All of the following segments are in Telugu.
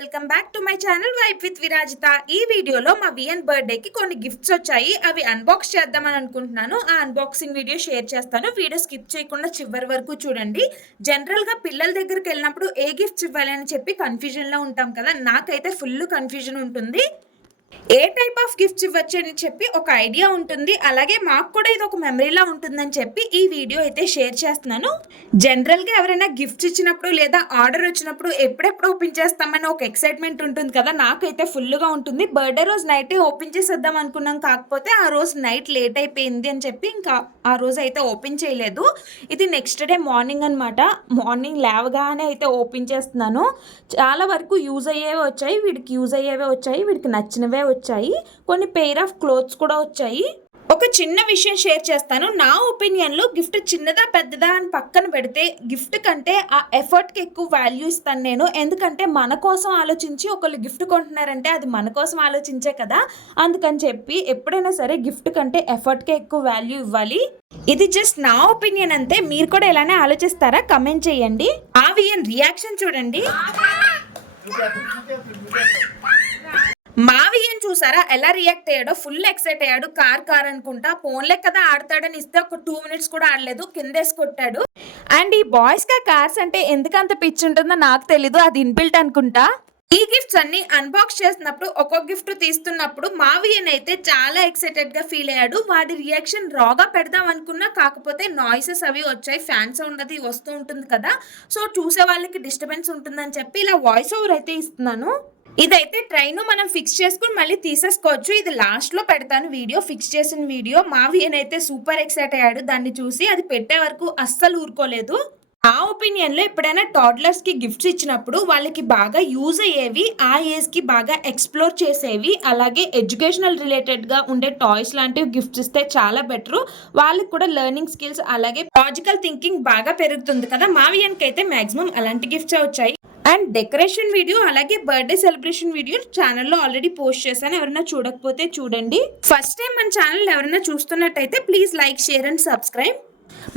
Welcome back to my channel vibe with Virajitha. ఈ వీడియోలో మా విఎన్ బర్త్డేకి కొన్ని గిఫ్ట్స్ వచ్చాయి. అవి అన్బాక్స్ చేద్దామని అనుకుంటున్నాను. ఆ అన్బాక్సింగ్ వీడియో షేర్ చేస్తాను. వీడియో స్కిప్ చేయకుండా చివరి వరకు చూడండి. జనరల్గా పిల్లల దగ్గరికి వెళ్ళినప్పుడు ఏ గిఫ్ట్స్ ఇవ్వాలి అని చెప్పి కన్ఫ్యూజన్లో ఉంటాం కదా. నాకైతే ఫుల్ కన్ఫ్యూజన్ ఉంటుంది. ఏ టైప్ ఆఫ్ గిఫ్ట్స్ ఇవ్వచ్చు అని చెప్పి ఒక ఐడియా ఉంటుంది. అలాగే మాకు కూడా ఇది ఒక మెమరీలా ఉంటుందని చెప్పి ఈ వీడియో అయితే షేర్ చేస్తున్నాను. జనరల్గా ఎవరైనా గిఫ్ట్స్ ఇచ్చినప్పుడు లేదా ఆర్డర్ వచ్చినప్పుడు ఎప్పుడెప్పుడు ఓపెన్ చేస్తామని ఒక ఎక్సైట్మెంట్ ఉంటుంది కదా. నాకైతే ఫుల్గా ఉంటుంది. బర్త్డే రోజు నైట్ ఓపెన్ చేసేద్దాం అనుకున్నాం, కాకపోతే ఆ రోజు నైట్ లేట్ అయిపోయింది అని చెప్పి ఇంకా ఆ రోజు అయితే ఓపెన్ చేయలేదు. ఇది నెక్స్ట్ డే మార్నింగ్ అనమాట. మార్నింగ్ లేవగానే అయితే ఓపెన్ చేస్తున్నాను. చాలా వరకు యూజ్ అయ్యేవే వచ్చాయి, వీడికి యూజ్ అయ్యేవే వచ్చాయి, వీడికి నచ్చినవే వచ్చాయి. కొన్ని పెయిర్ ఆఫ్ క్లోత్స్ కూడా వచ్చాయి. ఒక చిన్న విషయం షేర్ చేస్తాను. నా ఒపీనియన్లో గిఫ్ట్ చిన్నదా పెద్దదా అని పక్కన పెడితే గిఫ్ట్ కంటే ఆ ఎఫర్ట్కి ఎక్కువ వాల్యూ ఇస్తాను నేను. ఎందుకంటే మన కోసం ఆలోచించి ఒకళ్ళు గిఫ్ట్ కొంటున్నారంటే అది మన కోసం ఆలోచించే కదా. అందుకని చెప్పి ఎప్పుడైనా సరే గిఫ్ట్ కంటే ఎఫర్ట్కే ఎక్కువ వాల్యూ ఇవ్వాలి. ఇది జస్ట్ నా ఒపీనియన్ అంతే. మీరు కూడా ఇలానే ఆలోచిస్తారా? కమెంట్ చేయండి. ఆ విఎన్ రియాక్షన్ చూడండి. మావియన్ చూసారా ఎలా రియాక్ట్ అయ్యాడో? ఫుల్ ఎక్సైట్ అయ్యాడు. కార్ అనుకుంటా, ఫోన్లే కదా ఆడతాడని ఇస్తే ఒక 2 minutes కూడా ఆడలేదు, కిందేసి కొట్టాడు. అండ్ ఈ బాయ్స్ కా కార్స్ అంటే ఎందుకంత పిచ్చి ఉంటుందో నాకు తెలీదు, అది ఇన్బిల్ట్ అనుకుంటా. ఈ గిఫ్ట్స్ అన్ని అన్బాక్స్ చేసినప్పుడు ఒక్కొక్క గిఫ్ట్ తీస్తున్నప్పుడు మావియన్ అయితే చాలా ఎక్సైటెడ్ గా ఫీల్ అయ్యాడు. వాడి రియాక్షన్ రాగా పెడదాం అనుకున్నా, కాకపోతే నాయిసెస్ అవి వచ్చాయి, ఫ్యాన్ సౌండ్ అది వస్తూ ఉంటుంది కదా. సో చూసే వాళ్ళకి డిస్టర్బెన్స్ ఉంటుందని చెప్పి ఇలా వాయిస్ ఓవర్ అయితే ఇస్తున్నాను. ఇదైతే ట్రైన్ మనం ఫిక్స్ చేసుకుని మళ్ళీ తీసేసుకోవచ్చు. ఇది లాస్ట్ లో పెడతాను వీడియో, ఫిక్స్ చేసిన వీడియో. మావియన్ అయితే సూపర్ ఎక్సైట్ అయ్యాడు దాన్ని చూసి. అది పెట్టే వరకు అస్సలు ఊరుకోలేదు. ఆ ఒపీనియన్ లో ఎప్పుడైనా టాడ్లర్స్ కి గిఫ్ట్స్ ఇచ్చినప్పుడు వాళ్ళకి బాగా యూజ్ అయ్యేవి, ఆ ఏజ్ కి బాగా ఎక్స్ప్లోర్ చేసేవి, అలాగే ఎడ్యుకేషనల్ రిలేటెడ్ గా ఉండే టాయ్స్ లాంటివి గిఫ్ట్స్ ఇస్తే చాలా బెటర్. వాళ్ళకి కూడా లెర్నింగ్ స్కిల్స్ అలాగే లాజికల్ థింకింగ్ బాగా పెరుగుతుంది కదా. మావియన్ కి అయితే మాక్సిమం అలాంటి గిఫ్ట్స్ వచ్చాయి. అండ్ డెకరేషన్ వీడియో అలాగే బర్త్డే సెలబ్రేషన్ వీడియో ఛానల్లో ఆల్రెడీ పోస్ట్ చేశాను. ఎవరైనా చూడకపోతే చూడండి. ఫస్ట్ టైం మన ఛానల్ ఎవరైనా చూస్తున్నట్టయితే please like, share and subscribe.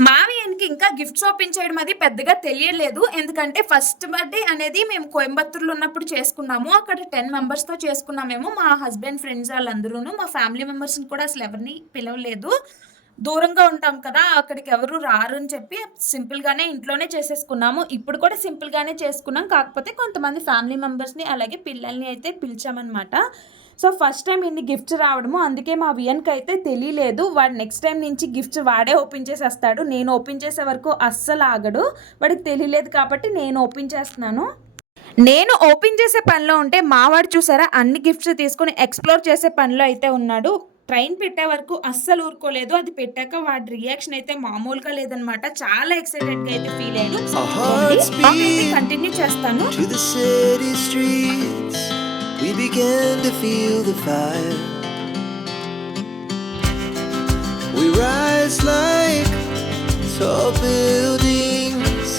మావియన్కి ఇంకా గిఫ్ట్స్ ఓపెన్ చేయడం అది పెద్దగా తెలియలేదు. ఎందుకంటే ఫస్ట్ బర్త్డే అనేది మేము కోయంబత్తూరులో ఉన్నప్పుడు చేసుకున్నాము. అక్కడ 10 members-తో చేసుకున్నామేమో. మా హస్బెండ్ ఫ్రెండ్స్ వాళ్ళందరూ, మా ఫ్యామిలీ మెంబర్స్ని కూడా అసలు ఎవరిని పిలవలేదు. దూరంగా ఉంటాం కదా, అక్కడికి ఎవరు రారు అని చెప్పి సింపుల్గానే ఇంట్లోనే చేసేసుకున్నాము. ఇప్పుడు కూడా సింపుల్గానే చేసుకున్నాం, కాకపోతే కొంతమంది ఫ్యామిలీ మెంబర్స్ని అలాగే పిల్లల్ని అయితే పిలిచామన్నమాట. సో ఫస్ట్ టైం ఇన్ని గిఫ్ట్స్ రావడము, అందుకే మా వియన్కి అయితే తెలియలేదు. వాడు నెక్స్ట్ టైం నుంచి గిఫ్ట్స్ వాడే ఓపెన్ చేసేస్తాడు. నేను ఓపెన్ చేసే వరకు అస్సలు ఆగడు. వాడికి తెలియలేదు కాబట్టి నేను ఓపెన్ చేస్తున్నాను. నేను ఓపెన్ చేసే పనిలో ఉంటే మావాడు చూసారా అన్ని గిఫ్ట్స్ తీసుకొని ఎక్స్ప్లోర్ చేసే పనిలో అయితే ఉన్నాడు. ట్రైన్ పెట్టే వరకు అస్సలు ఊరుకోలేదు. అది పెట్టాక వాడి రియాక్షన్ అయితే మామూలుగా లేదనమాట. చాలా ఎక్సైటెడ్ గా అయితే ఫీల్ అయ్యాడు. కంటిన్యూ చేస్తాను. We began to feel the fire. We rise like tall buildings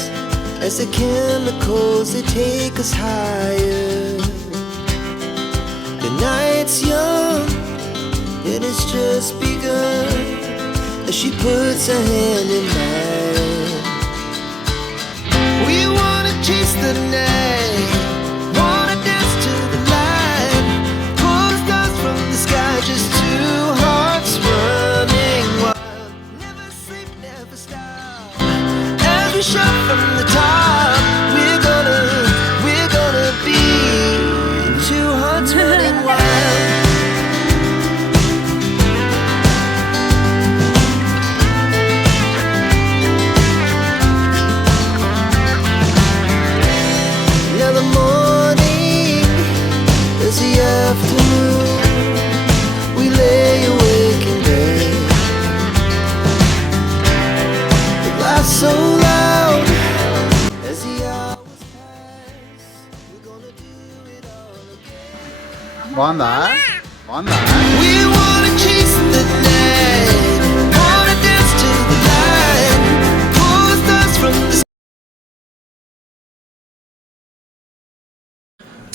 as the chemicals they take us higher. The night's young and it's just begun as she puts her hand in mine. We wanna chase the night, wanna dance to the light, pull the stars from the sky, just two hearts running wild. Never sleep, never stop. As we shout from the top, we're gonna be two hearts running wild. So loud as the hours pass, we're gonna do it all again. బాగుందా? We wanna chase the night, wanna dance to the light, pull the stars from the sky.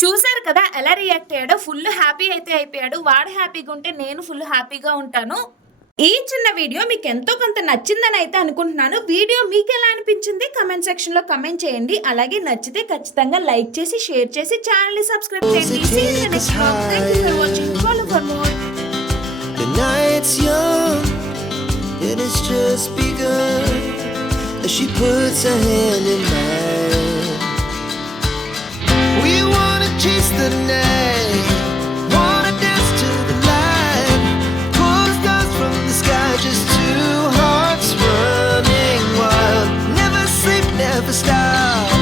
చూసారు కదా ఎలా రియాక్ట్ అయ్యాడో? ఫుల్ హ్యాపీ అయితే అయిపోయాడు. వాడు హ్యాపీగా ఉంటే నేను ఫుల్ హ్యాపీగా ఉంటాను. ఈ చిన్న వీడియో మీకు ఎంతో కొంత నచ్చిందని అయితే అనుకుంటున్నాను. వీడియో మీకు ఎలా అనిపించింది కమెంట్ సెక్షన్ లో కమెంట్ చేయండి. అలాగే నచ్చితే ఖచ్చితంగా లైక్ చేసి షేర్ చేసి ఛానల్ ని సబ్స్క్రైబ్ చేయండి. See you in the next vlog. Thank you for watching. Follow for more. The night's young and it's just begun as she puts her hand in mine. We wanna chase the night, wanna dance to the light, pull stars from the sky, just two hearts running wild. Never sleep, never stop.